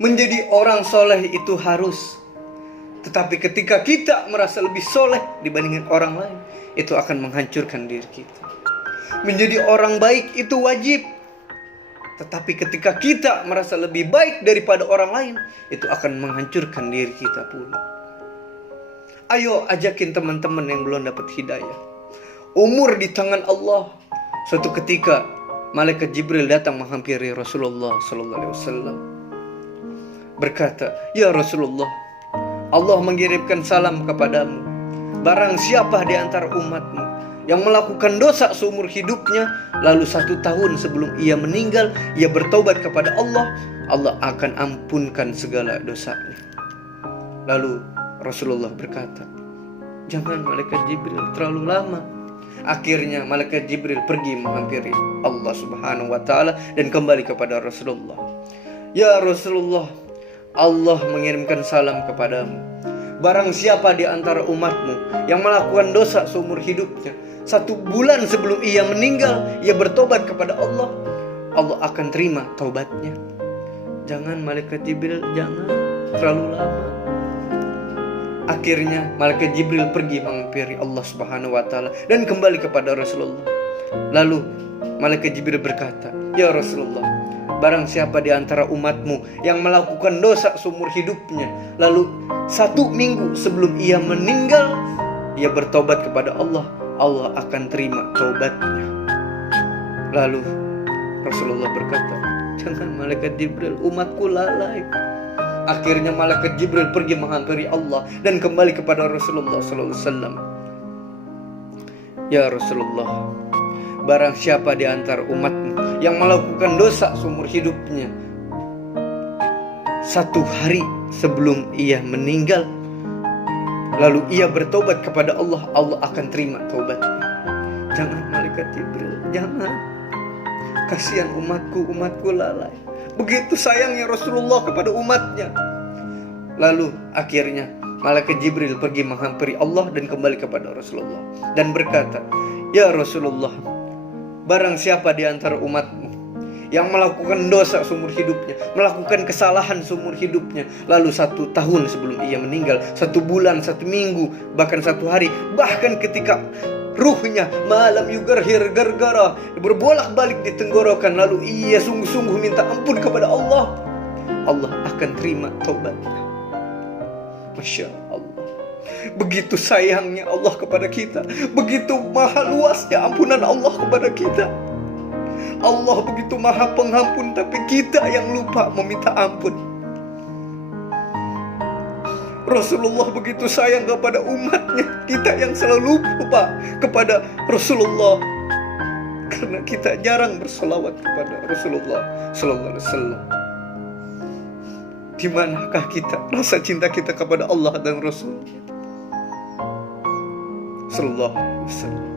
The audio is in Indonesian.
Menjadi orang soleh itu harus. Tetapi ketika kita merasa lebih soleh dibandingkan orang lain, itu akan menghancurkan diri kita. Menjadi orang baik itu wajib. Tetapi ketika kita merasa lebih baik daripada orang lain, itu akan menghancurkan diri kita pula. Ayo ajakin teman-teman yang belum dapat hidayah. Umur di tangan Allah. Suatu ketika malaikat Jibril datang menghampiri Rasulullah SAW, berkata, "Ya Rasulullah, Allah mengirimkan salam kepadamu. Barang siapa di antara umatmu yang melakukan dosa seumur hidupnya, lalu 1 tahun sebelum ia meninggal, ia bertobat kepada Allah, Allah akan ampunkan segala dosanya." Lalu Rasulullah berkata, "Jangan malaikat Jibril, terlalu lama." Akhirnya malaikat Jibril pergi menghampiri Allah Subhanahu wa ta'ala dan kembali kepada Rasulullah. "Ya Rasulullah, Allah mengirimkan salam kepadamu. Barang siapa di antara umatmu yang melakukan dosa seumur hidupnya, 1 bulan sebelum ia meninggal, ia bertobat kepada Allah, Allah akan terima taubatnya." Jangan malaikat Jibril, jangan, terlalu lama. Akhirnya malaikat Jibril pergi menghampiri Allah Subhanahu wa ta'ala dan kembali kepada Rasulullah. Lalu malaikat Jibril berkata, "Ya Rasulullah, barang siapa di antara umatmu yang melakukan dosa seumur hidupnya, lalu 1 minggu sebelum ia meninggal, ia bertobat kepada Allah, Allah akan terima taubatnya." Lalu Rasulullah berkata, "Jangan malaikat Jibril, umatku lalai." Akhirnya malaikat Jibril pergi menghampiri Allah dan kembali kepada Rasulullah SAW. "Ya Rasulullah, barang siapa di antara umatmu yang melakukan dosa seumur hidupnya, 1 hari sebelum ia meninggal, lalu ia bertobat kepada Allah, Allah akan terima taubatnya." Jangan malaikat Jibril, jangan. Kasihan umatku lalai. Begitu sayangnya Rasulullah kepada umatnya. Lalu akhirnya malaikat Jibril pergi menghampiri Allah dan kembali kepada Rasulullah dan berkata, "Ya Rasulullah, barang siapa di antara umatmu yang melakukan dosa seumur hidupnya, melakukan kesalahan seumur hidupnya, lalu 1 tahun sebelum ia meninggal, 1 bulan, 1 minggu, bahkan 1 hari, bahkan ketika ruhnya malam yugarhir gargara, berbolak-balik di tenggorokan, lalu ia sungguh-sungguh minta ampun kepada Allah, Allah akan terima taubatnya." Masya Allah. Begitu sayangnya Allah kepada kita, begitu maha luasnya ampunan Allah kepada kita. Allah begitu maha pengampun, tapi kita yang lupa meminta ampun. Rasulullah begitu sayang kepada umatnya, kita yang selalu lupa kepada Rasulullah karena kita jarang berselawat kepada Rasulullah Sallallahu Alaihi Wasallam. Di manakah kita rasa cinta kita kepada Allah dan Rasul Sallallahu Alaihi Wasallam?